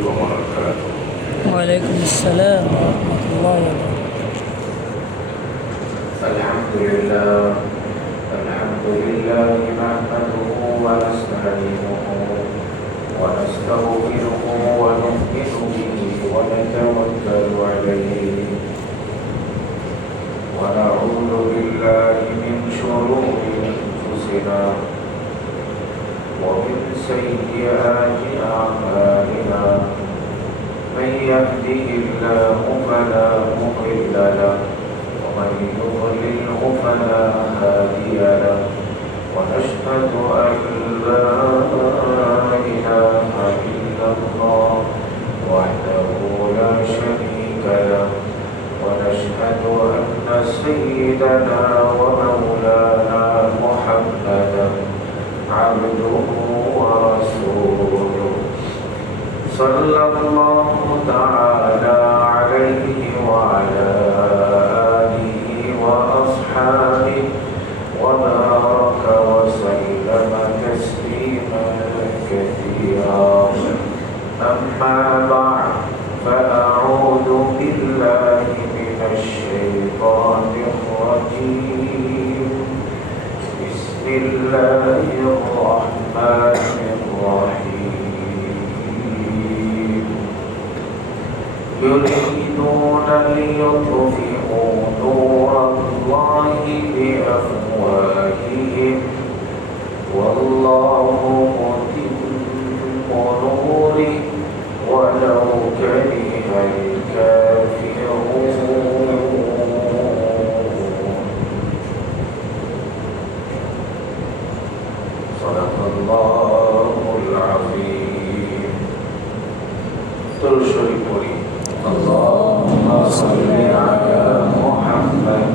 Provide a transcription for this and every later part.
وبركاته. وعليكم السلام ورحمة الله وبركاته. الحمد لله نحمده ونستعينه ونستغفره ونؤمن به ونتوكل عليه ونعوذ بالله من شرور أنفسنا ومن سيئات أعمالنا. من يهده الله فلا مضل له ومن يضلله فلا هادي له. ونشهد أن لا إله إلا الله وحده لا شريك له. ونشهد أن سيدنا ومولانا محمدا عبده ورسوله صلى الله تعالى عليه وعلى آله وأصحابه وبارك وسلم تسليما كثيرا. أما بعد فأعوذ بالله من الشيطان الرجيم. بسم الله الرحمن الرحيم. يريدون ليطفئوا نور الله بأفواههم والله متم نوره ولو كره الكافرون. صدق الله العظيم. ترشد قولي اللهم صل على محمد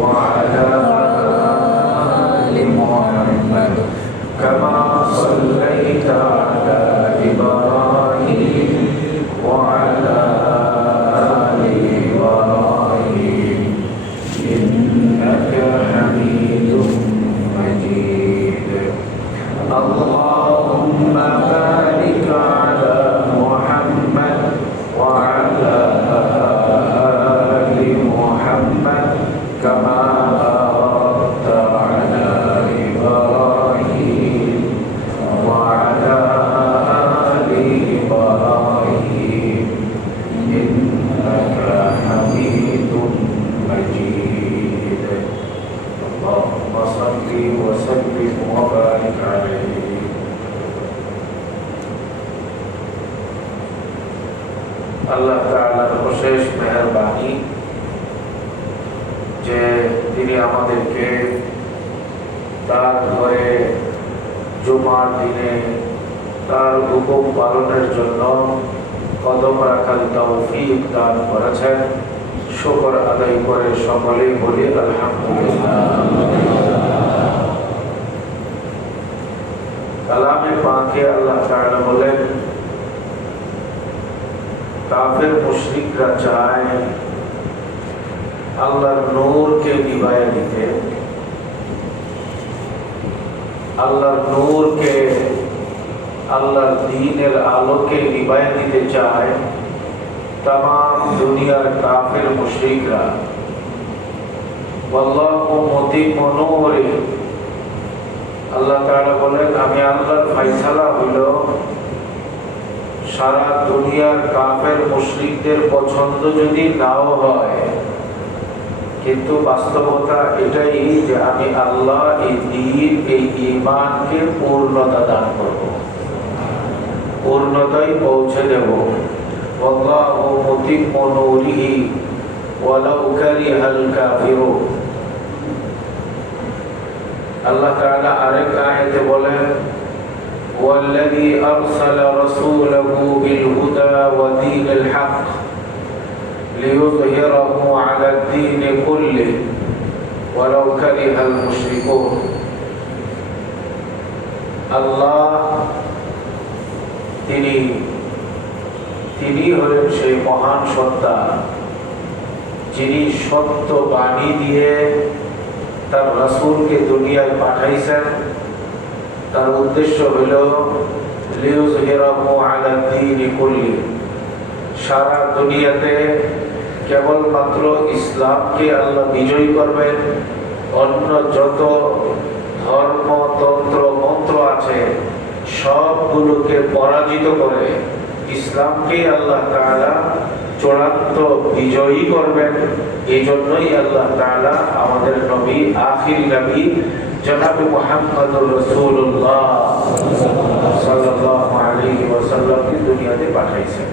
وعلى آل محمد كما صليت على إبراهيم وعلى آل إبراهيم إنك حميد مجيد. اللهم بارك على محمد وعلى آل محمد كما باركت على إبراهيم وعلى آل إبراهيم إنك حميد مجيد. اللهم صل وسلم وبارك عليه. আল্লাহ তাআলার অশেষ মেহেরবানি যে তিনি আমাদেরকে তার ঘরে জুমার দিনে তার হুকুম পালনের জন্য কদম রাখার তৌফিক দান করেছেন। শুকর আদায় করে সকলেই বলি আলহামদুলিল্লাহ। কালামে পাকে আল্লাহ তাআলা বলেন, কাফের মুশরিকরা চায় আল্লাহর নূরকে নিভাইয়া দিতে, আল্লাহর নূরকে আল্লাহর দ্বীনের আলোকে নিভাইয়া দিতে চায় তামাম দুনিয়ার কাফের মুশরিকরা। ওয়াল্লাহু মুতিম্মু নূরিহি, আল্লাহ তাআলা বলেন আমি আল্লাহর ফয়সালা হইল সারা দুনিয়ার কাফের মুশরিকদের পছন্দ যদি নাও হয়, কিন্তু বাস্তবতা এটাই যে আমি আল্লাহ এই দ্বীন এই ঈমানকে পূর্ণতা দান করব, পূর্ণতায় পৌঁছে দেব। আল্লাহু মুতিম্মু নূরিহি ওয়ালাউ কারিহাল কাফিরুন। আল্লাহ তাআলা আরেক আয়াতে বলেন, والذي أرسل رسوله بالهدى ودين الحق ليظهره على الدين كله ولو كره المشركون. আল্লাহ তিনি হলেন সেই মহান সত্তা যিনি সত্য বাণী দিয়ে তার রাসূলকে দুনিয়ায় পাঠাইছেন। তার উদ্দেশ্য হল লিইয়ুযহিরাহু আলা দ্বীনি কুল্লি, সারা দুনিয়াতে কেবলমাত্র ইসলামকে আল্লাহ বিজয়ী করবেন। অন্য যত ধর্ম, তন্ত্র, মন্ত্র আছে সবগুলোকে পরাজিত করে ইসলামকে আল্লাহ তাআলা চূড়ান্ত বিজয়ী করবেন। এই জন্যই আল্লাহ তাআলা আমাদের নবী, আখির নবী জনাব মুহাম্মদুর রাসূলুল্লাহ সাল্লাল্লাহু আলাইহি ওয়াসাল্লামকে দুনিয়াতে পাঠাইছেন।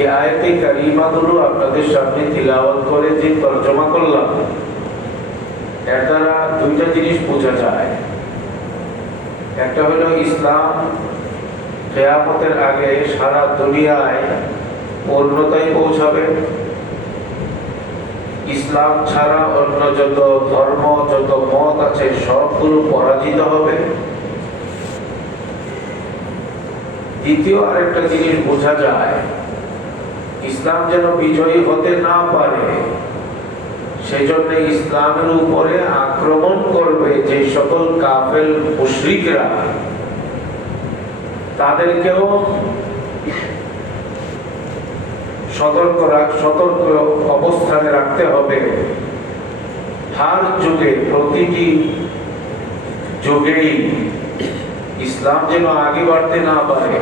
এই আয়াতে কারিমাগুলো আপনাদের সামনে তিলাওয়াত করে যে তরজমা করলাম, এর দ্বারা দুইটা জিনিস বোঝা যায়। একটা হলো ইসলাম কিয়ামতের আগে সারা দুনিয়ায় পূর্ণতায় পৌঁছাবে। ইসলাম ছাড়া অন্য যত ধর্ম, যত মত আছে সবগুলো পরাজিত হবে। দ্বিতীয় আরেকটা জিনিস বোঝা যায়, ইসলাম যেন বিজয়ী হতে না পারে সেই জন্য ইসলামের উপরে আক্রমণ করবে যে সকল কাফের মুশরিকরা, তাদেরকেও সতর্ক অবস্থানে রাখতে হবে। হার যুগে, প্রতিটি যুগেই ইসলাম যেন আগে বাড়তে না পারে,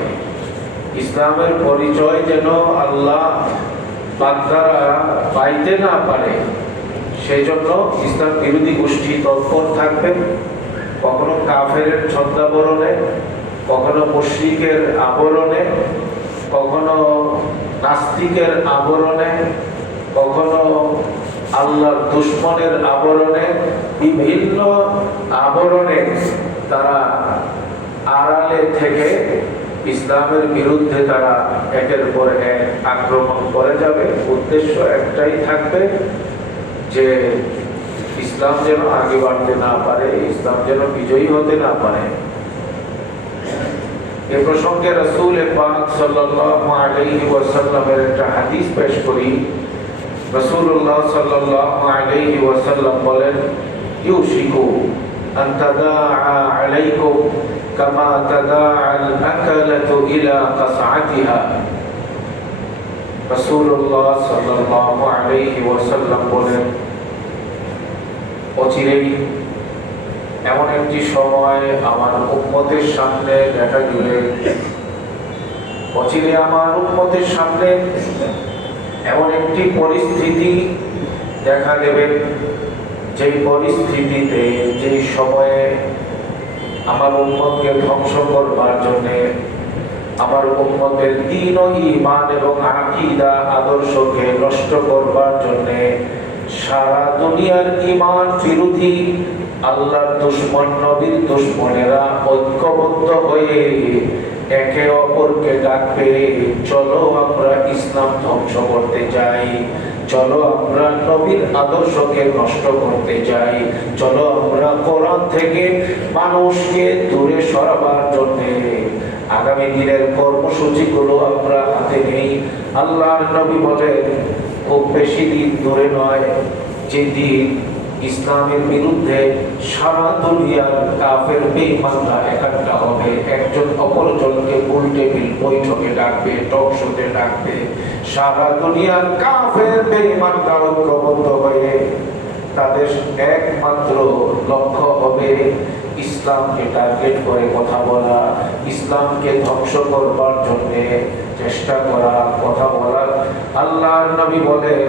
ইসলামের পরিচয় যেন আল্লাহ বান্দারা পাইতে না পারে, সেই জন্য ইসলাম বিরোধী গোষ্ঠী তৎপর থাকবে। কখনো কাফের ছদ্মাবরণে, কখনো মুশরিকের আবরণে, কখনো নাস্তিকের আবরণে, কখনো আল্লাহর দুশমনের আবরণে, বিভিন্ন আবরণে তারা আড়ালে থেকে ইসলামের বিরুদ্ধে তারা একের পর এক আক্রমণ করে যাবে। উদ্দেশ্য একটাই থাকবে যে ইসলাম যেন আগে বাড়তে না পারে, ইসলাম যেন বিজয়ী হতে না পারে। এ প্রসঙ্গে রাসূল পাক সাল্লাল্লাহু আলাইহি ওয়াসাল্লামের একটা হাদিস পেশ করি। রাসূলুল্লাহ সাল্লাল্লাহু আলাইহি ওয়াসাল্লাম বলেন, ইউশিকু আন তাদাআ আলাইকুম কামা তাদাআ আল-আকালাতু ইলা কাসআতিহা। রাসূলুল্লাহ সাল্লাল্লাহু আলাইহি ওয়াসাল্লাম বলেন, অচিরেই এমন একটি সময় আমার উম্মতের সামনে দেখা দিবে, অচিরে আমার উম্মতের সামনে এমন একটি পরিস্থিতি দেখা দেবে, যেই পরিস্থিতিতে, যেই সময়ে আমার উম্মতকে ধ্বংস করবার জন্যে, আমার উম্মতের দ্বীন ও ঈমান এবং আকীদা আদর্শকে নষ্ট করবার জন্যে সারা দুনিয়ার ঈমান বিরোধী আল্লাহর দুশমন, নবীর দুশমনেরা ঐক্যবদ্ধ হয়ে একে অপরকে ডাকবে, চলো আমরা ইসলাম ধ্বংস করতে যাই, চলো আমরা নবীর আদর্শকে নষ্ট করতে যাই, চলো আমরা কোরআন থেকে মানুষকে দূরে সরাবার জন্যে আগামী দিনের কর্মসূচিগুলো আমরা হাতে নেই। আল্লাহর নবী বলেন, খুব বেশি দিন দূরে নয় যেদিন ইসলামের বিরুদ্ধে সারা দুনিয়ার কাফের বেঈমানরা একাট্টা হবে, একজন অপরজনকে গোল টেবিল বৈঠকে ডাকবে, টক শোতে ডাকবে, সারা দুনিয়ার কাফের বেঈমানরা ঐক্যবদ্ধ হয়ে তাদের একমাত্র লক্ষ্য হবে ইসলামকে টার্গেট করে কথা বলা, ইসলামকে ধ্বংস করবার জন্য চেষ্টা করা, কথা বলা। আল্লাহর নবী বলেন,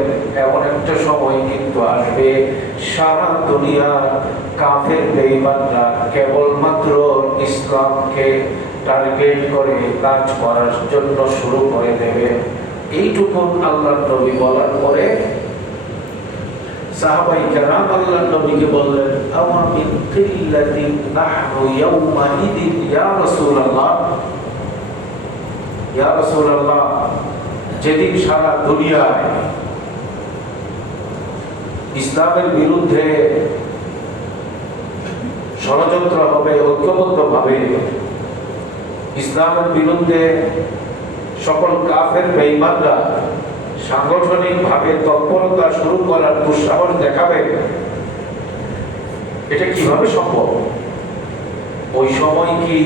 এমন একটা সময় কিন্তু আসবে সারা দুনিয়ার কাফের বেঈমানরা কেবলমাত্র ইসলামকে টার্গেট করে কাজ করার জন্য শুরু করে দেবে। এইটুকু আল্লাহর নবী বলার পরে সাহাবায়ে কেরাম আল্লাহর নবীকে বললেন, আওয়া মিন কিল্লাতিন নাহনু ইয়াওমা ইদিন ইয়া রাসূলুল্লাহ, ইয়া রাসূলুল্লাহ, যেদিন সারা দুনিয়ায় ইসলামের বিরুদ্ধে ষড়যন্ত্র হবে, ঐক্যবদ্ধভাবে ইসলামের বিরুদ্ধে সকল কাফের বেঈমানরা সাংগঠনিকভাবে তৎপরতা শুরু করার দুঃসাহস দেখাবে, এটা কিভাবে সম্ভব? ওই সময় কি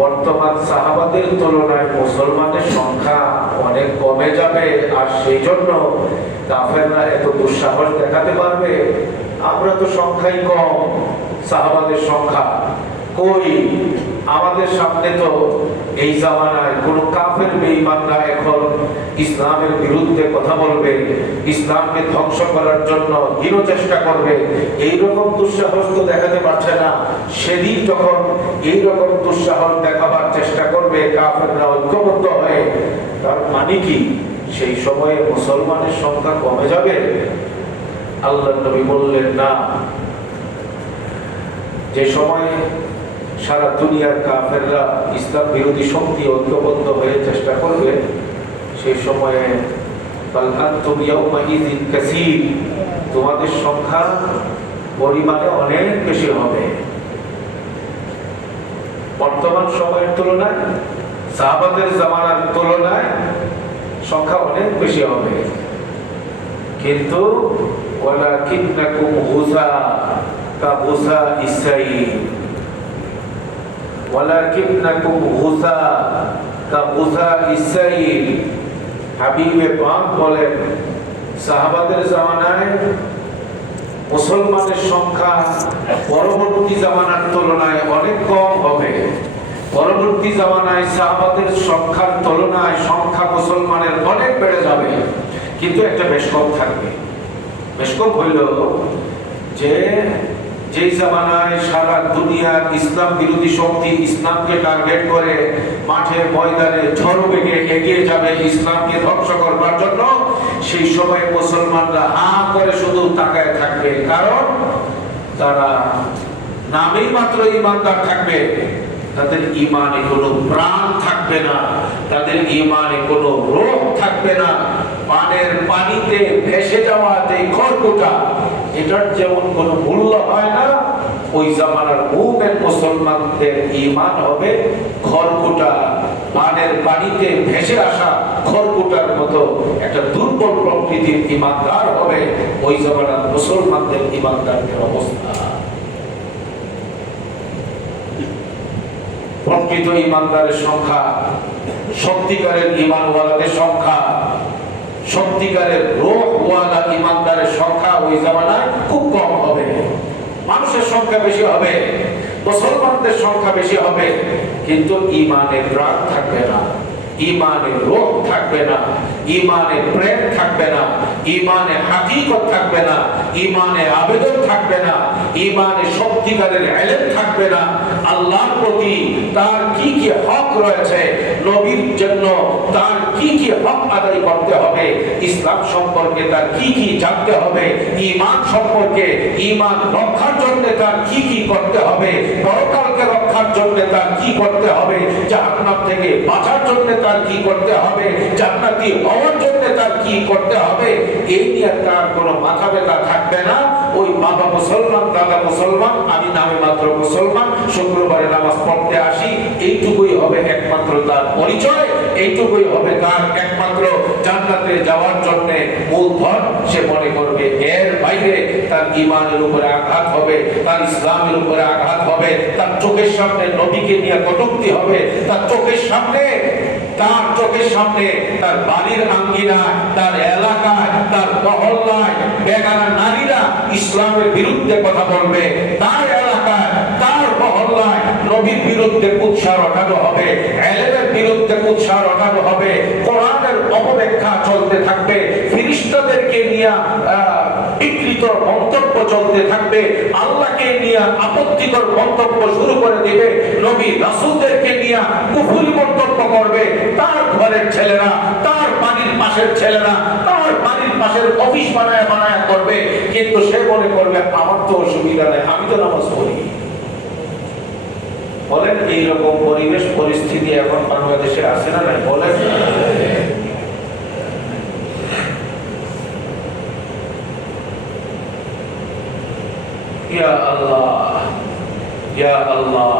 বর্তমান সাহাবাদের তুলনায় মুসলমানের সংখ্যা অনেক কমে যাবে, আর সেই জন্য কাফেররা এত দুঃসাহস দেখাতে পারবে। আমরা তো সংখ্যাই কম, সাহাবাদের সংখ্যা কই? আমাদের সামনে তো এই জামানায় কোন কাফের বেঈমানরা এখন ইসলামের বিরুদ্ধে কথা বলবে, ইসলামকে ধ্বংস করার জন্য হীন চেষ্টা করবে, এইরকম দুঃসাহস তো দেখাতে পারছে না। সেদিন যখন এইরকম দুঃসাহস দেখাবার চেষ্টা করবে কাফেররা ঐক্যবদ্ধ হয়ে, তার মানে কি সেই সময়ে মুসলমানের সংখ্যা কমে যাবে? আল্লাহর নবী বললেন না। যে সময়ে সারা দুনিয়ার কাফেররা ইসলাম বিরোধী শক্তি ঐক্যবদ্ধ হয়ে চেষ্টা করবে, সেই সময়ে তোমাদের সংখ্যা পরিমাণে অনেক বেশি হবে। বর্তমান সময়ের তুলনায়, সাহাবাদের জামানার তুলনায় সংখ্যা অনেক বেশি হবে। কিন্তু ওয়ালাকিন্নাকুম গুসা কাগুসা ইসরাঈল, ওয়ালাকিন্নাকুম গুসা কাগুসা ইসরাঈল। হাবিবে পাক বলেন, সাহাবাদের জামানায় মুসলমানের সংখ্যা পরবর্তী জামানার তুলনায় অনেক কম হবে। পরবর্তী জামানায় সাহাবাদের সংখ্যার তুলনায় সংখ্যা মুসলমানের অনেক বেড়ে যাবে, কিন্তু একটা বেশ কম থাকবে। বেশ কম হইল যে যেই জামানায় সারা দুনিয়ার ইসলাম বিরোধী শক্তি ইসলামকে টার্গেট করে মাঠে ময়দানে ঝড় বেগে এগিয়ে যাবে ইসলামকে ধ্বংস করবার জন্য, সেই সময় মুসলমানরা হা করে শুধু তাকায় থাকবে। কারণ তারা নামেই মাত্র ঈমানদার থাকবে, তাদের ঈমানে কোনো প্রাণ থাকবে না, তাদের ঈমানে কোনো রোগ থাকবে না। পানের পানিতে ভেসে যাওয়া যে খড়কুটা, এটার যেমন কোনো মূল্য হয় না, ওই জামানার মুমিন মুসলমানদের ঈমান হবে খড়কুটা, পানের পানিতে ভেসে আসা খড়কুটার মতো একটা দুর্বল প্রকৃতির ঈমানদার হবে ওই জামানার মুসলমানদের ঈমানদারদের অবস্থা। প্রকৃত ঈমানদারের সংখ্যা, সত্যিকারের ঈমানওয়ালাদের সংখ্যা, সত্যিকারের রূহওয়ালা ঈমানদারের সংখ্যা ওই জামানায় খুব কম হবে। মানুষের সংখ্যা বেশি হবে, মুসলমানদের সংখ্যা বেশি হবে, কিন্তু ঈমানের রাগ থাকবে না, ঈমানের রূহ থাকবে না, ঈমানের প্রেম থাকবে না, ঈমানে হাকিকত থাকবে না, ঈমানে আবেদন থাকবে না, ঈমানে সত্যিকারের ইলম থাকবে না। আল্লাহর প্রতি তার কি কি হক রয়েছে, নবীর জন্য তার কি কি হক আদায় করতে হবে, ইসলাম সম্পর্কে তার কি কি জানতে হবে, ঈমান সম্পর্কে, ঈমান রক্ষার জন্য তার কি কি করতে হবে, পরকালকে রক্ষার জন্য তার কি করতে হবে, জাহান্নাম থেকে বাঁচার জন্য তার কি করতে হবে, জান্নাতি হওয়ার জন্য তার কি করতে হবে, এই নিয়ে তার কোনো মাথা ব্যথা থাকবে না। ওই বাবা মুসলমান, দাদা মুসলমান, আমি নামে মাত্র মুসলমান, শুক্রবারে নামাজ পড়তে আসি, এইটুকুই হবে একমাত্র তার পরিচয়, এইটুকুই হবে তার একমাত্র জান্নাতে যাওয়ার জন্য মূলধন। সে মনে করবে এর বাইরে তার ঈমানের উপরে আঘাত হবে, তার ইসলামের উপরে আঘাত হবে, তার চোখের সামনে নবীকে নিয়ে কটূক্তি হবে, তার চোখের সামনে তার বাড়ির আঙ্গিনায়, তার এলাকায়, তার মহল্লায় বেগানা নারীরা ইসলামের বিরুদ্ধে কথা বলবে, তার এলাকায়, তার মহল্লায় নবীর বিরুদ্ধে কুৎসা রটানো হবে, ইলমের বিরুদ্ধে কুৎসা রটানো হবে, কোরআনের অপব্যাখ্যা চলতে থাকবে, ফেরেশতাদেরকে নিয়ে বিকৃত মন্তব্য চলতে থাকবে, আল্লাহকে নিয়ে আপত্তিকর মন্তব্য শুরু করে দিবে, নবী রাসূলদেরকে নিয়ে কুফরি মন্তব্য করবে। তার ঘরের ছেলেরা, তার বাড়ির পাশের ছেলেরা, তার বাড়ির পাশের অফিস বানায় করবে, কিন্তু সে মনে করবে আমার তো অসুবিধা নেই, আমি তো নামাজ পড়ি। বলেন এইরকম পরিবেশ পরিস্থিতি এখন বাংলাদেশে আছে না নাই? বলেন ইয়া আল্লাহ, ইয়া আল্লাহ।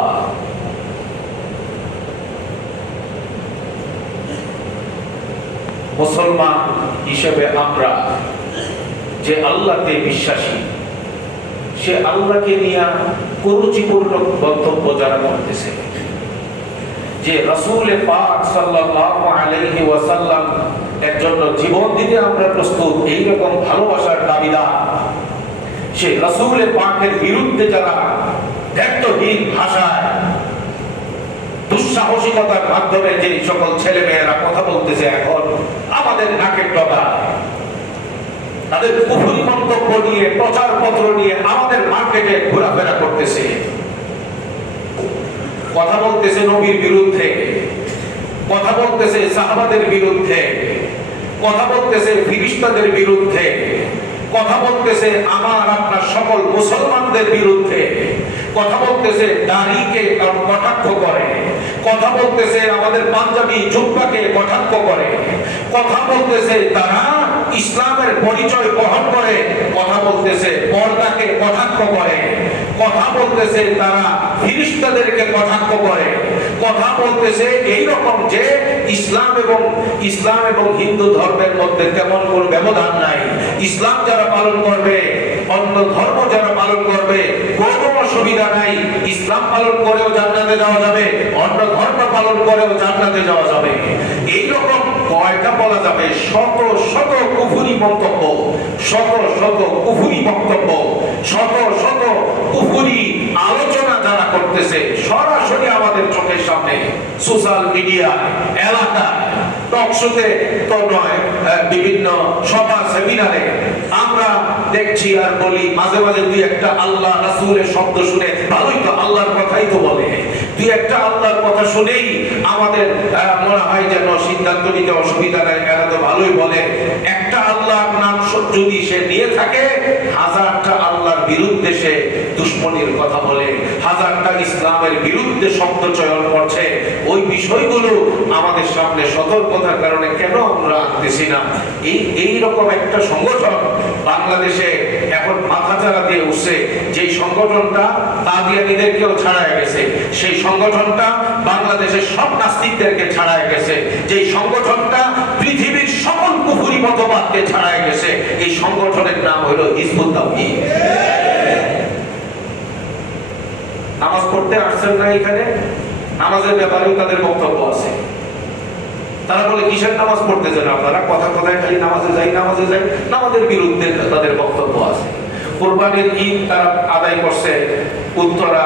মুসলমান হিসেবে আমরা যে আল্লাহতে বিশ্বাসী, সে আল্লাহকে নিয়ে কুরুচিপূর্ণ বক্তব্য যারা করতেছে, যে রাসূল পাক সাল্লাল্লাহু আলাইহি ওয়াসাল্লাম এর জন্য জীবন দিতে আমরা প্রস্তুত, এইরকম ভালোবাসার দাবিদার, সেই রাসূল পাকের বিরুদ্ধে যারা দায়িত্বহীন ভাষায় দুঃসাহসিকতার মাধ্যমে যে সকল ছেলে মেয়েরা কথা বলতেছে এখন আমাদের নাকের ডগায়, তাদের কুফরি মন্তব্য নিয়ে প্রচার পত্র নিয়ে আমাদের মার্কেটে ঘোরাফেরা করতেছে, কথা বলতেছে নবীর বিরুদ্ধে, কথা বলতেছে সাহাবাদের বিরুদ্ধে, কথা বলতেছে ফিরিস্তাদের বিরুদ্ধে, কথা বলতেছে আমার আপনার সকল মুসলমানদের বিরুদ্ধে, কথা বলতেছে দাড়িকে কটাক্ষ করে, কথা বলতেছে আমাদের পাঞ্জাবি জুব্বাকে কটাক্ষ করে, কথা বলতেছে তারা ইসলামের পরিচয় বহন করে, কথা বলতেছে পর্দাকে কটাক্ষ করে, কথা বলতেছে তারা ফিরিস্তাদেরকে কটাক্ষ করে, কথা বলতেছে এই রকম যে ইসলাম এবং হিন্দু ধর্মের মধ্যে তেমন কোনো ব্যবধান নাই, ইসলাম যারা পালন করবে অন্য ধর্ম যারা পালন করবে কোনো অসুবিধা নাই, ইসলাম পালন করেও জান্নাতে যাওয়া যাবে, অন্য ধর্ম পালন করেও জান্নাতে যাওয়া যাবে। এইরকম কয়টা বলা যাবে শত শত কুফরি মন্তব্য, শত শত কুফরি বক্তব্য, শত শত কুফরি আলোচনা যারা করতেছে সরাসরি আমাদের চোখের সামনে, সোশ্যাল মিডিয়া, এলাকা, টকশোতে তো নয়, বিভিন্ন সভা সেমিনারে আমরা দেখছি আর বলি, মাঝে মাঝে দুই একটা আল্লাহ রাসূলের শব্দ শুনে ভালোই তো, আল্লাহর কথাই তো বলে, দুই একটা আল্লাহর কথা শুনেই আমাদের মনে হয় যেন সিদ্ধান্ত নিতে অসুবিধা নাই, এরা তো ভালোই বলে। একটা আল্লাহর নাম যদি সে নিয়ে থাকে, হাজারটা আল্লাহর বিরুদ্ধে সে দুশ্মনীর কথা বলে, হাজারটা ইসলামের বিরুদ্ধে শব্দ চয়ন করছে। ওই বিষয়গুলো আমাদের সামনে সতর্কতার কারণে কেন আমরা আনতেছি না? এই রকম একটা সংগঠন বাংলাদেশে এখন মাথাচাড়া দিয়ে উঠছে, যেই সংগঠনটা কাদিয়ানীদেরকেও ছাড়ায় গেছে, সেই সংগঠনটা বাংলাদেশের সব নাস্তিকদেরকে ছাড়ায় গেছে, যেই সংগঠনটা পৃথিবীর সকল কুফরি মতবাদকে ছাড়ায় গেছে, এই সংগঠনের নাম হলো হিজবুত তাওহীদ। নামাজ পড়তে আসছেন না এখানে, নামাজের ব্যাপারেও তাদের বক্তব্য আছে। তারা বলে কিসের নামাজ পড়তেছেন আপনারা, কথা কথায় খালি নামাজে যাই, নামাজের বিরুদ্ধে তাদের বক্তব্য আছে। কোরবানির ঈদ তারা আদায় করছে উত্তরা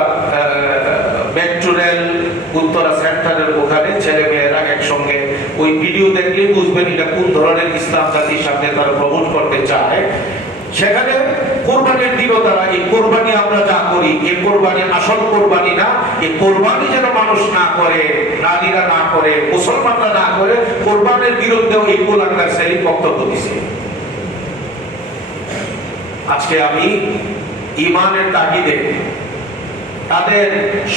মেট্রো রেল, উত্তরা সেন্টারের ওখানে ছেলে মেয়েরা একসঙ্গে, ওই ভিডিও দেখলে বুঝবেন এটা কোন ধরনের ইসলাম জাতির সামনে তারা প্রমোট করতে চায়। সেখানে কোরবানির দিনও তারা এই কোরবানি আমরা যা করি, এই কোরবানি আসল কোরবানি না, এই কোরবানি যেন মানুষ না করে, নারীরা না করে, মুসলমানরা না করে, কোরবানির বিরুদ্ধেও এই কুলাঙ্গার সেলিম বক্তব্য দিছে। আজকে আমি ঈমানের তাগিদে তাদের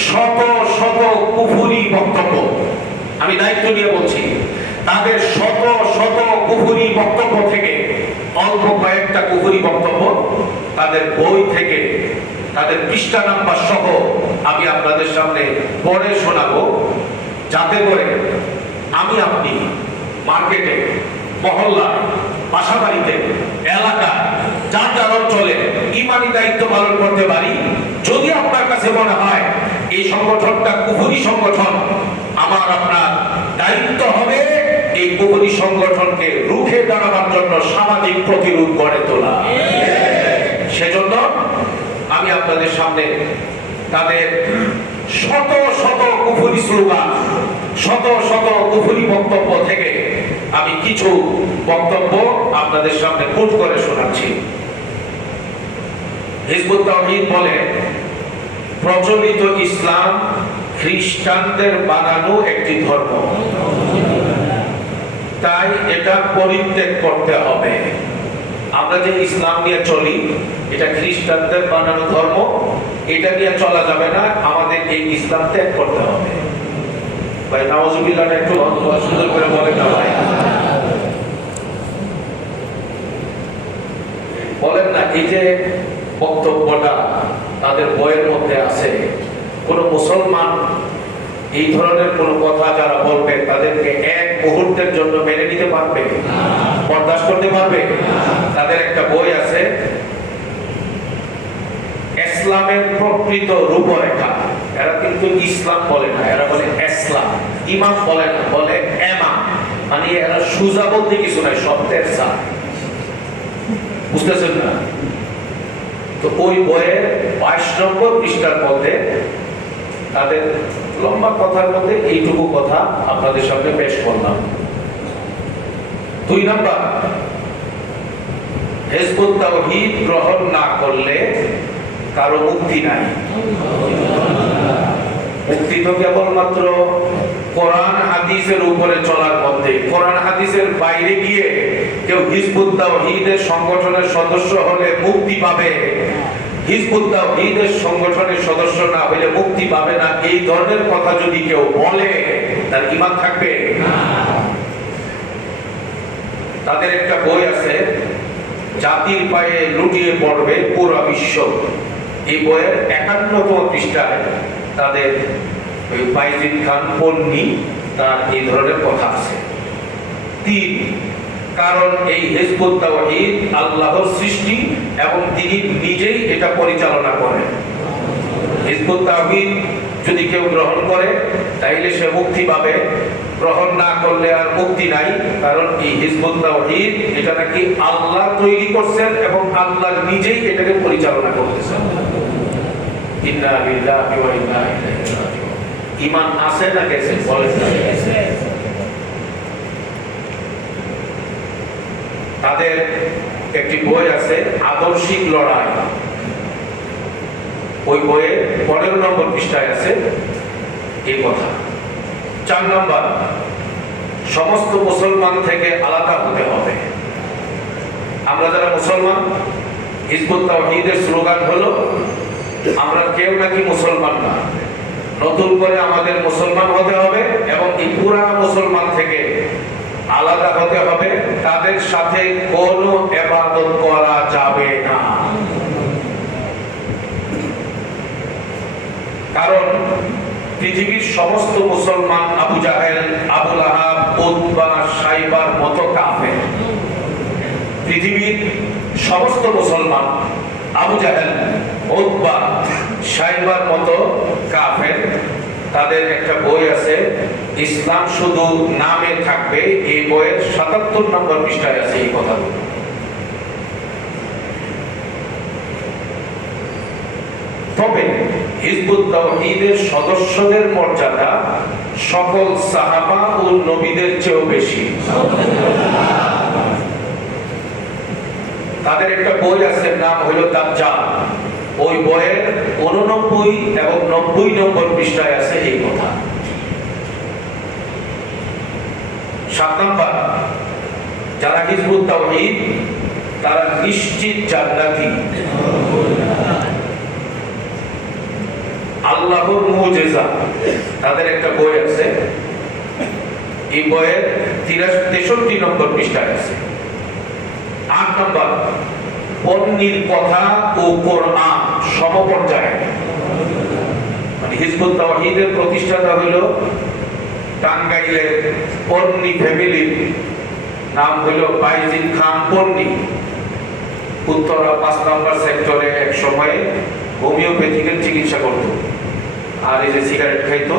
শত শত কুফরি বক্তব্য, আমি দায়িত্ব নিয়ে বলছি, তাদের শত শত কুফরি বক্তব্য থেকে অল্প কয়েকটা কুফরি বক্তব্য তাদের বই থেকে, তাদের পৃষ্ঠা নাম্বার সহ আমি আপনাদের সামনে পড়ে শোনাবো, যাতে করে আমি আপনি মার্কেটে, মহল্লা, বাসাবাড়িতে, এলাকা, যার যার অঞ্চলে ঈমানি দায়িত্ব পালন করতে পারি। যদি আপনার কাছে মনে হয় এই সংগঠনটা কুফরি সংগঠন, আমার আপনার দায়িত্ব হবে এই কুফরি সংগঠনকে রুখে দাঁড়াবার জন্য সামাজিক প্রতিরোধ গড়ে তোলা। সেজন্য আমি আপনাদের সামনে তাদের শত শত কুফরি স্লোগান, শত শত কুফরি বক্তব্য থেকে আমি কিছু বক্তব্য আপনাদের সামনে কোট করে শোনাচ্ছি। হিজবুত তাওহীদ বলে, প্রচলিত ইসলাম খ্রিস্টানদের বানানো একটি ধর্ম, তাই এটা পরিত্যাগ করতে হবে। আমরা যে ইসলাম নিয়ে চলি, এটা খ্রিস্টানদের বানানো ধর্ম, এটা নিয়ে চলা যাবে না, আমাদের এই ইসলাম ত্যাগ করতে হবে। ভাই নাউজুবিল্লাহ, একটু সুন্দর করে বলেন না ভাই, বলেন না। এই যে বক্তব্যটা তাদের বইয়ের মধ্যে আছে, কোন মুসলমান এই ধরনের কোন কথা যারা বলবে তাদেরকে এক মুহূর্তের জন্য মেনে নিতে পারবে, বরদাস্ত করতে পারবে? তাদের একটা বই আছে, ইসলামের প্রকৃত রূপরেখা। এরা কিন্তু ইসলাম বলে না, এরা বলে ইসলাম। ইমাম বলে না, বলে এমাম, মানে এরা সুজা বলতে কিছু নাই, সত্যের সা। বুঝতেছেন না? তো ওই বইয়ের 22 নম্বর পৃষ্ঠার মধ্যে তাদের লম্বা কথার মধ্যে এইটুকু কথা আপনাদের সামনে পেশ করলাম। 2 নাম্বার, হিজবুত তাওহীদ গ্রহণ না করলে কারো মুক্তি নাই। মুক্তি তো কেবলমাত্র কোরআন হাদিসের উপরে চলার মধ্যে। কোরআন হাদিসের বাইরে গিয়ে কেউ হিজবুত তাওহীদের সংগঠনের সদস্য হলে মুক্তি পাবে, হিজবুত তাওহীদের সংগঠনের সদস্য না হলে মুক্তি পাবে না, এই ধরনের কথা যদি কেউ বলে তার ঈমান থাকবে না। তাদের একটা বই আছে, জাতির পায়ে লুটিয়ে পড়বে পুরো বিশ্ব। এই বইয়ের 51তম পৃষ্ঠায় তাদের ওই বাইজিদ খান পন্নী তার এই ধরনের কথা আছে। 3, কারণ এই হিজবুত তাওহীদ আল্লাহর সৃষ্টি এবং তিনি নিজেই এটা পরিচালনা করেন। হিজবুত তাওহীদ যদি কেউ গ্রহণ করে তাইলে সে মুক্তি পাবে, গ্রহণ না করলে আর মুক্তি নাই। কারণ এই হিজবুত তাওহীদ এটা নাকি আল্লাহ তৈরি করছেন এবং আল্লাহ নিজেই এটাকে পরিচালনা করতেছেন। ইন্না লিল্লাহি ওয়া ইন্না ইলাইহি রাজিউন। ঈমান আছে না গেছে? বলেন না। তাদের একটি বই আছে, আদর্শিক লড়াই। ওই বইয়ের 15 নম্বর পৃষ্ঠায় আছে এই কথা। 4 নম্বর, সমস্ত মুসলমান থেকে আলাদা হতে হবে। আমরা যারা মুসলমান, হিজবুত তাওহীদের স্লোগান হলো আমরা কেউ নাকি মুসলমান না, নতুন করে আমাদের মুসলমান হতে হবে এবং এই পুরানো মুসলমান থেকে আলাদা হতে হবে, তাদের সাথে কোনো ইবাদত করা যাবে না। কারণ পৃথিবীর সমস্ত মুসলমান আবু জাহেল, আবু লাহাব, উতবা, সাইবার মতো কাফের। পৃথিবীর সমস্ত মুসলমান আবু জাহেল, উতবা, সাইবার মতো কাফের। তাদের একটা বই আছে, ইসলাম শুধু নামে থাকবে। এই বইয়ের 77 নম্বর পৃষ্ঠায় আছে এই কথাগুলো। তবে হিজবুত তাওহীদের সদস্যদের মর্যাদা সকল সাহাবা ও নবীদের চেয়েও বেশি। তাদের একটা বই আছে, নাম হইল দাজ্জাল। ওই বইয়ের 89 এবং 90 নম্বর পৃষ্ঠায় আছে এই কথা। 7 নম্বর, যারা হিজবুত তাওহীদ তারা নিশ্চিত জান্নাতি। আল্লাহর মুজিজা, তাদের একটা বই আছে, এই বইয়ের 63 নম্বর পৃষ্ঠায় আছে। 8 নম্বর, পন্নীর কথা ও কোরআন সমপর্যায়ে। মানে হিজবুত তাওহীদের প্রতিষ্ঠাতা হইল টাঙ্গাইলের পন্নী ফ্যামিলির, নাম হইল বাইজিদ খান পন্নী। উত্তরা 5 নম্বর সেক্টরে এক সময়ে হোমিওপ্যাথিকের চিকিৎসা করত, আর এই যে সিগারেট খাইতো,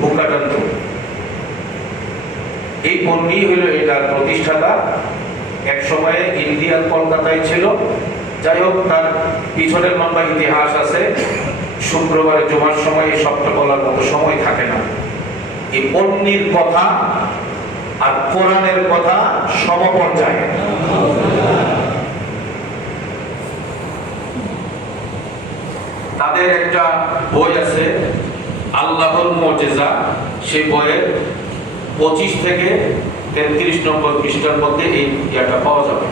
হুক্কা টানত। এই পন্নী হইল এটার প্রতিষ্ঠাতা। এক সময়ে ইন্ডিয়ান কলকাতায় ছিল। যাই হোক, তার পিছনের লম্বা ইতিহাস আছে। শুক্রবারে জুমার সময় এই সবটা বলার মতো সময় থাকে না। এই পন্নীর কথা আর কোরআনের কথা সমপর্যায়ে। তাদের একটা বই আছে, আল্লাহর মুজিজা। সেই বইয়ের 25 থেকে 33 নম্বর পৃষ্ঠার মধ্যে এই ইয়াটা পাওয়া যাবে।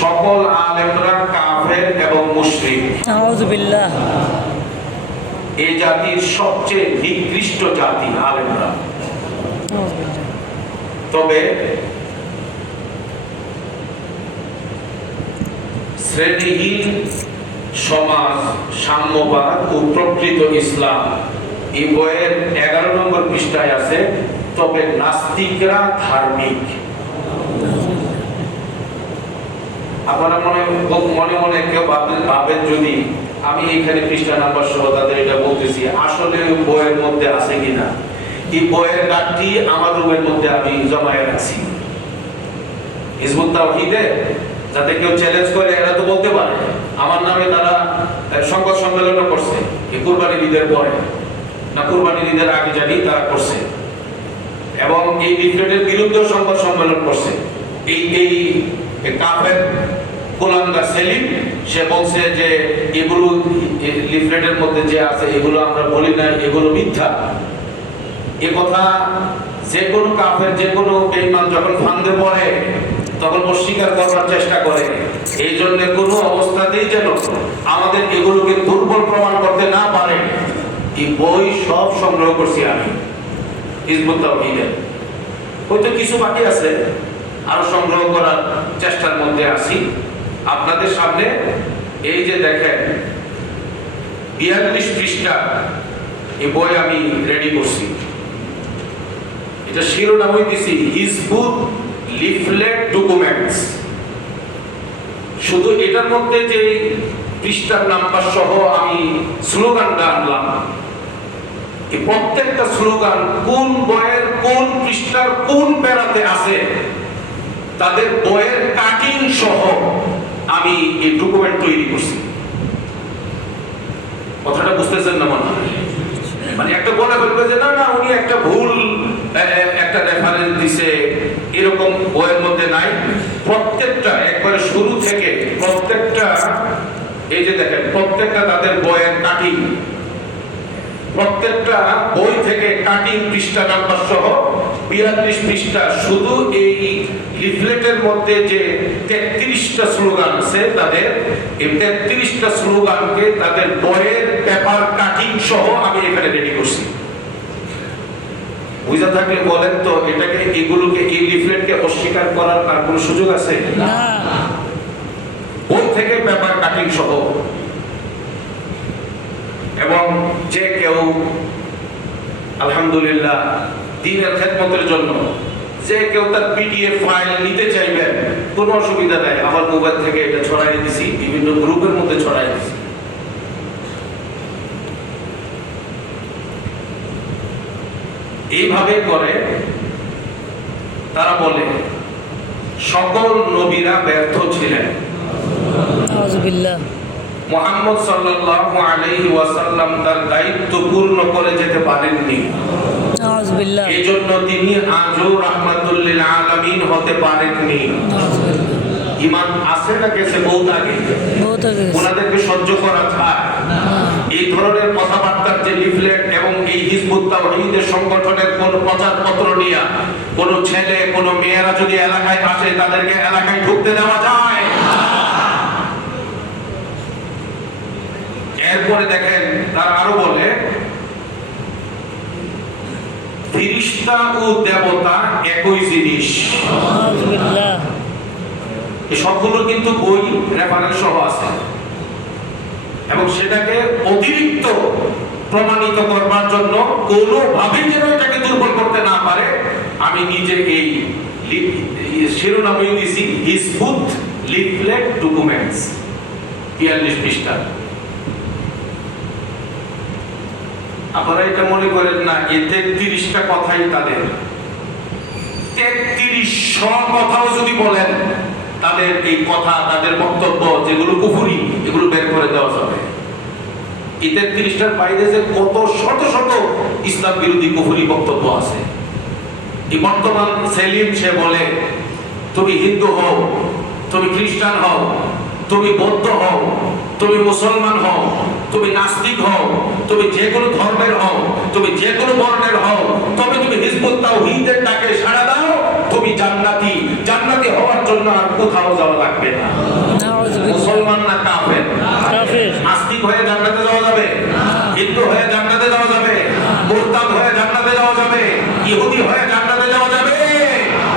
সকল আলেমরা কাফের এবং মুশরিক। আউযু বিল্লাহ। এই জাতির সবচেয়ে নিকৃষ্ট জাতি আলেমরা। তবে শ্রেণীহীন সমাজ, সাম্যবাদ ও প্রকৃত ইসলাম, এই বইয়ের 11 নম্বর পৃষ্ঠায় আছে। তবে নাস্তিকরা ধার্মিক। আপনারা মনে মনে কেউ ভাবেন যদি আমি এখানে পৃষ্ঠা নাম্বার সহ তাদের এটা বলতেছি, আসলে বইয়ের মধ্যে আছে কিনা। এই বইয়ের গাঁটটি আমার রুমের মধ্যে আমি জমায়ে রাখছি। হিজবুত তাওহীদে যাতে কেউ চ্যালেঞ্জ করে, এরা তো বলতে পারে আমার নামে তারা সংবাদ সম্মেলনও করছে, এই কুরবানির ঈদের পরে না কুরবানির ঈদের আগে জানি তারা করছে, এবং এই লিফলেটের বিরুদ্ধে সংবাদ সম্মেলন করছে। এই কাফের কোলাঙ্গার সেলিম সে বলছে যে এগুলো লিফলেটের মধ্যে যে আছে এগুলো আমরা বলি না, এগুলো মিথ্যা। এ কথা যে কোনো কাফের, যে কোনো বেঈমান যখন ফান্দে পড়ে তখন অস্বীকার করার চেষ্টা করে। এই জন্য কোনো অবস্থাতেই যেন আমাদের এগুলোকে দুর্বল প্রমাণ করতে না পারে। এই বই সব সংগ্রহ করছি আমি হিজবুত তাওহীদের। হয়তো কিছু বাকি আছে, আরো সংগ্রহ করার চেষ্টার মধ্যে আছি। আপনাদের সামনে এই যে দেখেন 42 পৃষ্ঠা এই বই আমি রেডি করছি। এটা শিরোনামই দিছি হিজবুত লিফলেট ডকুমেন্টস। শুধু এটার মধ্যে যে পৃষ্ঠার নাম্বার সহ আমি স্লোগানটা আনলাম, এই প্রত্যেকটা স্লোগান কোন বইয়ের কোন পৃষ্ঠার কোন প্যারাতে আছে তাদের বইয়ের কাটিং সহ আমি এই ডকুমেন্ট তৈরি করছি। কথাটা বুঝতেছেন না মনে হয়? মানে একটা বলে বলবে যে না না উনি একটা ভুল একটা রেফারেন্স দিছে, এরকম বইয়ের মধ্যে নাই। প্রত্যেকটা একবারে শুরু থেকে প্রত্যেকটা এই যে দেখেন প্রত্যেকটা তাদের বইয়ের কাটিং, প্রত্যেকটা বই থেকে কাটিং পৃষ্ঠা নাম্বার সহ 42 পৃষ্ঠা। শুধু এই লিফলেটের মধ্যে যে 33টা স্লোগান আছে তাদের এই 33টা স্লোগানকে তাদের বইয়ের পেপার কাটিং সহ আমি এখানে রেডি করছি। বুঝা থাকলে বলেন তো এটাকে এগুলোকে এই লিফলেটকে অস্বীকার করার আর কোনো সুযোগ আছে? না। বই থেকে পেপার কাটিং সহ। এবং যে কেউ আলহামদুলিল্লাহ দ্বীনের খেদমতের জন্য যে কেউ তার পিডিএফ ফাইল নিতে চাইবেন কোনো অসুবিধা নাই, আমার মোবাইল থেকে এটা ছড়াই দিছি, বিভিন্ন গ্রুপের মধ্যে ছড়াই দিছি। এইভাবে করে তারা বলে সকল নবীরা ব্যর্থ ছিলেন, আউযুবিল্লাহ। মুহাম্মদ সাল্লাল্লাহু আলাইহি ওয়াসাল্লাম তার দায়িত্ব পূর্ণ করে যেতে পারেননি, আউযুবিল্লাহ। এজন্য তিনি আজও রাহমাতুল লিল আলামিন হতে পারেননি। ঈমান আছে না গেছে বহুত আগে? বহুত আগে। ওনাদেরকে সহ্য করা যায়? এই ধরনের কথাবার্তার যে লিফলেট এবং এই হিজবুত তাওহীদের সংগঠনের কোন প্রচারপত্র নিয়ে কোন ছেলে কোন মেয়েরা যদি এলাকায় আসে তাদেরকে এলাকায় ঢুকতে দেওয়া যায়? এরপরে দেখেন তারা আরো বলে ফেরেশতা ও দেবতা একই জিনিস। আউযুবিল্লাহ। এই সবগুলো কিন্তু বই রেফারেন্স সহ আছে, এবং সেটাকে অতিরিক্ত প্রমাণিত করবার জন্য কোনোভাবেই যেন এটাকে দুর্বল করতে না পারে আমি নিজে এই শিরোনামই দিছি হিজবুত লিফলেট ডকুমেন্টস 42 পৃষ্ঠা। আপনারা এটা মনে করেন না এই 33টা কথাই তাদের 3300 কথাও যদি বলেন তাদের এই কথা তাদের বক্তব্য যেগুলো কুফরি এগুলো বের করে দেওয়া যাবে। এই 33টার বাইরে যে কত শত শত ইসলাম বিরোধী কুফরি বক্তব্য আছে। এই বর্তমান সেলিম সে বলে তুমি হিন্দু হও, তুমি খ্রিস্টান হও, তুমি বৌদ্ধ হও, তুমি মুসলমান হও, তুমি নাস্তিক হও, তুমি যে কোনো ধর্মের হও, তুমি যে কোনো বর্ণের হও, তবে তুমি হিজবুত তাওহীদের ডাকে সাড়া দাও, তুমি জান্নাতি। জান্নাতি হওয়ার জন্য আর কোথাও যাওয়া লাগবে না। মুসলমান না কাফের? কাফের। নাস্তিক হয়ে জান্নাতে যাওয়া যাবে? হিন্দু হয়ে জান্নাতে যাওয়া যাবে? মুরতাদ হয়ে জান্নাতে যাওয়া যাবে? ইহুদি হয়ে জান্নাতে যাওয়া যাবে?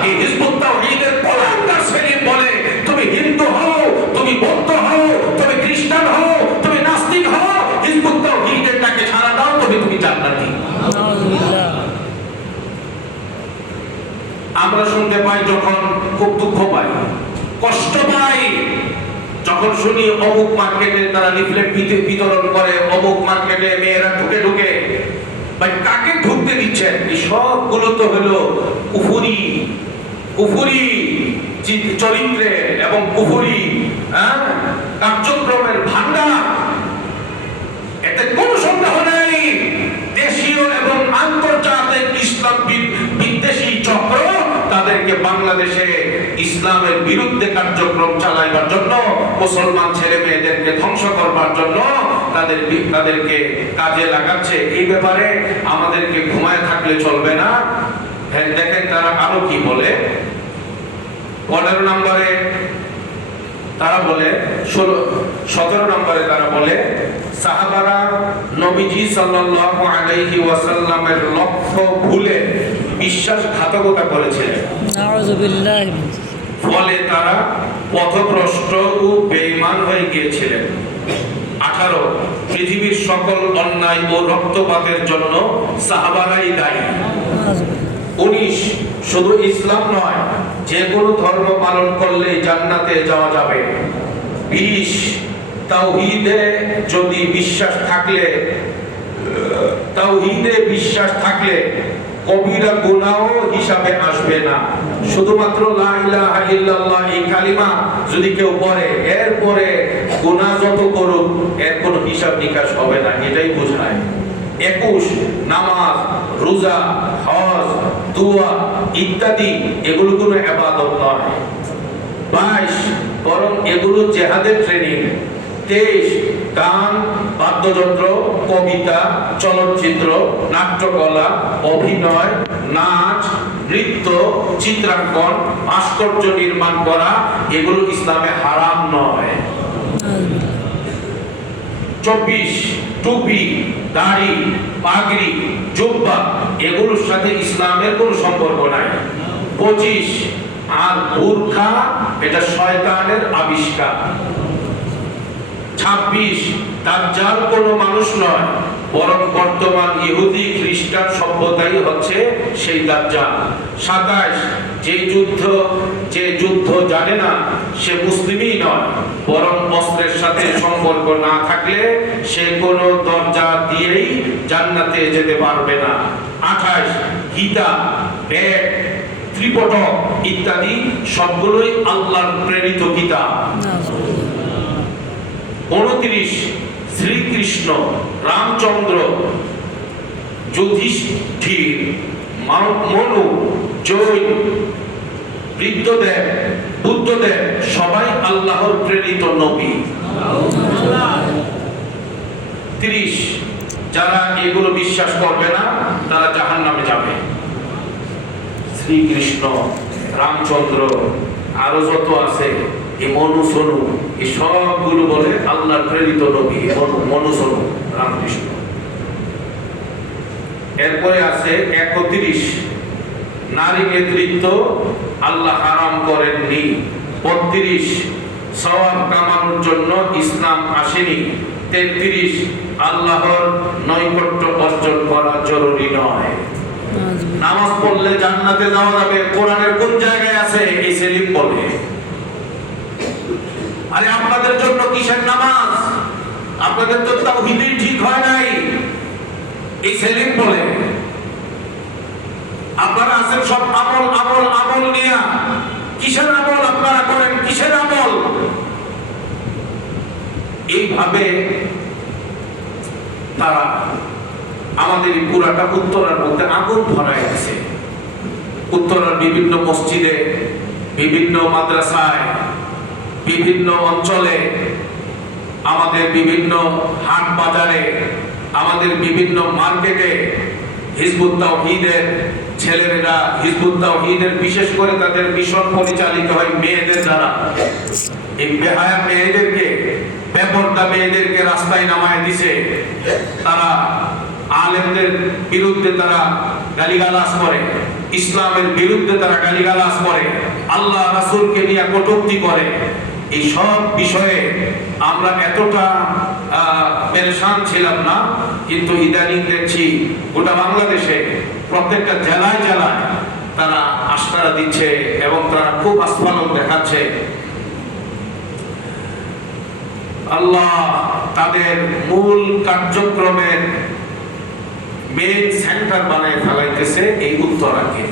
এই হিজবুত তাওহীদের কোলাঙ্গার সেলিম বলে তুমি হিন্দু হও, তুমি বৌদ্ধ হও, তুমি খ্রিস্টান হও, তুমি নাস্তিক হও, হিজবুত তাওহীদের ডাকে সাড়া দাও, তুমি জান্নাতি। আউযুবিল্লাহ। আমরা শুনতে পাই যখন খুব দুঃখ পাই, কষ্ট পাই যখন শুনি অমুক মার্কেটে তারা লিফলেট বিতরণ করে, অমুক মার্কেটে মেয়েরা ঢুকে ঢুকে। ভাই কাকে ঢুকতে ঢুকতে দিচ্ছেন, এই সবগুলো তো হলো কুফরি কুফরি চরিত্রের এবং কুফরি কার্যক্রমের ভান্ডার। এতে কোনো সন্দেহ নেই দেশীয় এবং আন্তর্জাতিক ইসলাম বিদ্বেষী চক্র তাদেরকে বাংলাদেশে ইসলামের বিরুদ্ধে কার্যক্রম চালাইবার জন্য, মুসলমান ছেলে মেয়েদেরকে ধ্বংস করবার জন্য তাদেরকে কাজে লাগাচ্ছে। এই ব্যাপারে আমাদেরকে ঘুমায় থাকলে চলবে না। দেখেন তারা আরো কি বলে। 15 নম্বরে তারা বলে, 17 নম্বরে তারা বলে, সাহাবারা নবীজি সাল্লাল্লাহু আলাইহি ওয়াসাল্লামের লক্ষ্য ভুলে বিশ্বাসঘাতকতা করেছিলেন, নাউযুবিল্লাহি মিন ফলে তারা পথভ্রষ্ট ও বেঈমান হয়ে গিয়েছিলেন। 18 পৃথিবীর সকল অন্যায় ও রক্তপাতের জন্য সাহাবারাই দায়ী। 19 শুধু ইসলাম নয়, যে কোনো ধর্ম পালন করলে জান্নাতে যাওয়া যাবে। 20 তাওহীদে বিশ্বাস থাকলে কবিরা গুনাহ হিসাবে আসবে না। শুধুমাত্র লা ইলাহা ইল্লাল্লাহ এই কালিমা যদি কেউ পড়ে, এরপরে গুনাহ যত করুক এর কোনো হিসাব নিকাশ হবে না, এটাই বোঝায়। 21 নামাজ, রোজা, হজ, দোয়া ইত্যাদি এগুলো কোনো ইবাদত নয়। 22 বরং এগুলো জিহাদের ট্রেনিং। 23 গান, বাদ্যযন্ত্র, কবিতা, চলচ্চিত্র, নাট্যকলা, অভিনয়, নাচ, নৃত্য, চিত্রাঙ্কন, ভাস্কর্য নির্মাণ করা এগুলো ইসলামে হারাম নয়। 24 টুপি, দাড়ি, পাগড়ি, জুব্বা এগুলোর সাথে ইসলামের কোনো সম্পর্ক নাই। 25 আর বুরখা এটা শয়তানের আবিষ্কার। 26 দাজ্জাল কোনো মানুষ নয়, বরং বর্তমান ইহুদি খ্রিস্টান সভ্যতাই হচ্ছে সেই দাজ্জাল। 27 যে যুদ্ধ জানে না সে মুসলিমই নয়, বরং অস্ত্রের সাথে সম্পর্ক না থাকলে সে কোনো দরজা দিয়েই জান্নাতে যেতে পারবে না। 28 গীতা, বেদ, ত্রিপিটক ইত্যাদি সবগুলোই আল্লাহর প্রেরিত কিতাব। 29 শ্রীকৃষ্ণ, রামচন্দ্র, যুধিষ্ঠির, মনু, জৈন, বৃদ্ধদেব, বুদ্ধদেব সবাই আল্লাহর প্রেরিত নবী। 30 যারা এগুলো বিশ্বাস করবে না তারা জাহান্নামে যাবে। শ্রীকৃষ্ণ, রামচন্দ্র, আরো যত আছে এই মনু সনু এই সবগুলো বলে আল্লাহর প্রেরিত নবী। মনু সনু রামকৃষ্ণ। এরপরে আছে 31 নারী নেতৃত্ব আল্লাহ হারাম করেননি। 32 সওয়াব কামানোর জন্য ইসলাম আসেনি। 33 আল্লাহর নৈকট্য অর্জন করা জরুরি নয়। নামাজ পড়লে জান্নাতে যাওয়া যাবে, কোরআনের কোন জায়গায় আছে? এই সেলিম বলে। আরে আপনাদের জন্য কিসের নামাজ? আপনাদের তো তাওহীদই ঠিক হয় নাই, এই সেলিম বলে। আপনারা আছেন সব আমল আমল আমল নিয়ে। কিসের আমল আপনারা করেন? কিসের আমল? এইভাবে তারা আমাদের এই পুরাটা উত্তরার মধ্যে আগুন ধরায় আছে। উত্তরার বিভিন্ন মসজিদে, বিভিন্ন মাদ্রাসায়, বিভিন্ন অঞ্চলে, আমাদের বিভিন্ন হাট বাজারে, আমাদের বিভিন্ন মার্কেটে হিজবুত তাওহীদের ছেলেরা, হিজবুত তাওহীদের বিশেষ করে তাদের মিশন পরিচালিত হয় মেয়েদের দ্বারা। এই বেহায়া মেয়েদেরকে, বেপরদা মেয়েদেরকে রাস্তায় নামায় দিছে। তারা আলেমদের বিরুদ্ধে তারা গালিগালাজ করে, ইসলামের বিরুদ্ধে তারা গালিগালাজ করে, আল্লাহ রাসূলকে নিয়ে কটূক্তি করে। এই সব বিষয়ে আমরা এতটা পেরেশান ছিলাম না, কিন্তু ইদানিং দেখছি গোটা বাংলাদেশে প্রত্যেকটা জেলায় জেলায় তারা আশকারা দিচ্ছে এবং তারা খুব আস্ফালন দেখাচ্ছে। আল্লাহ তাদের মূল কার্যক্রমের মেইন সেন্টার বানায় পাঠাইতেছে এই উত্তরাকে।